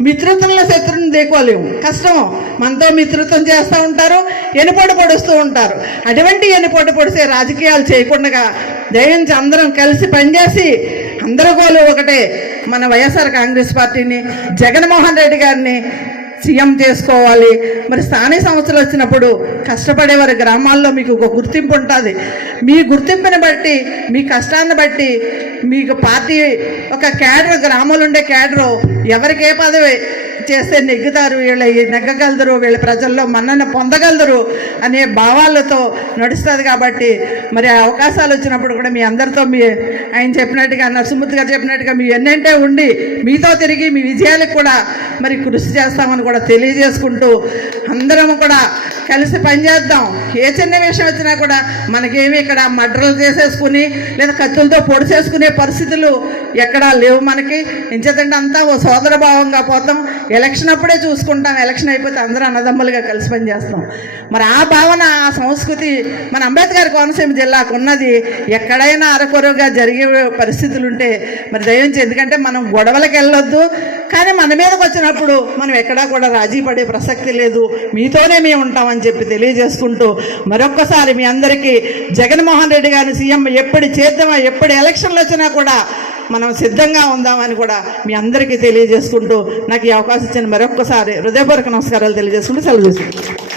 మిత్రత్వంలో శత్రువుని దేకోలేము. కష్టం మనతో మిత్రత్వం చేస్తూ ఉంటారు ఎనుపొడి పొడుస్తూ ఉంటారు. అటువంటి ఎనుపొడి పొడిసే రాజకీయాలు చేయకుండా దయించి అందరం కలిసి పనిచేసి అందరూ గోలు ఒకటే. మన వైఎస్ఆర్ కాంగ్రెస్ పార్టీని జగన్మోహన్ రెడ్డి గారిని సీఎం చేసుకోవాలి. మరి స్థానిక సంస్థలు వచ్చినప్పుడు కష్టపడే వారి గ్రామాల్లో మీకు ఒక గుర్తింపు ఉంటుంది. మీ గుర్తింపుని బట్టి మీ కష్టాన్ని బట్టి మీకు పార్టీ ఒక క్యాడర్ గ్రామంలో ఉండే క్యాడరు ఎవరికి ఏ పదవి చేస్తే నెగ్గుతారు వీళ్ళ నెగ్గగలరు వీళ్ళ ప్రజల్లో మన్నన పొందగలరు అనే భావాలతో నడుస్తుంది కాబట్టి మరి అవకాశాలు వచ్చినప్పుడు కూడా మీ అందరితో మీ ఆయన చెప్పినట్టుగా నరసింహూర్తి గారు చెప్పినట్టుగా మీ ఎన్నంటే ఉండి మీతో తిరిగి మీ విజయాలకు కూడా మరి కృషి చేస్తామని కూడా తెలియజేసుకుంటూ అందరం కూడా కలిసి పనిచేద్దాం. ఏ చిన్న విషయం వచ్చినా కూడా మనకేమి ఇక్కడ మడ్రలు చేసేసుకుని లేదా కత్తులతో పొడి చేసుకునే పరిస్థితులు ఎక్కడా లేవు మనకి. ఇంచేతంటే అంతా ఓ సోదర భావంగా పోతాం. ఎలక్షన్ అప్పుడే చూసుకుంటాం. ఎలక్షన్ అయిపోతే అందరూ అన్నదమ్ములుగా కలిసి పనిచేస్తాం. మరి ఆ భావన ఆ సంస్కృతి మన అంబేద్కర్ కోనసీమ జిల్లాకు ఉన్నది. ఎక్కడైనా అరకొరగా జరిగే పరిస్థితులు ఉంటే మరి దయించి ఎందుకంటే మనం గొడవలకు వెళ్ళొద్దు కానీ మన మీదకి వచ్చినప్పుడు మనం ఎక్కడా కూడా రాజీ పడే ప్రసక్తి లేదు. మీతోనే మేము ఉంటామని చెప్పి తెలియజేసుకుంటూ మరొక్కసారి మీ అందరికీ జగన్మోహన్ రెడ్డి గారిని సీఎం ఎప్పుడు చేద్దామా ఎప్పుడు ఎలక్షన్లు వచ్చినా కూడా మనం సిద్ధంగా ఉందామని కూడా మీ అందరికీ తెలియజేసుకుంటూ నాకు ఈ అవకాశం ఇచ్చిన మరొక్కసారి హృదయపూర్వక నమస్కారాలు తెలియజేసుకుంటూ సెలవు తీసుకుంటాను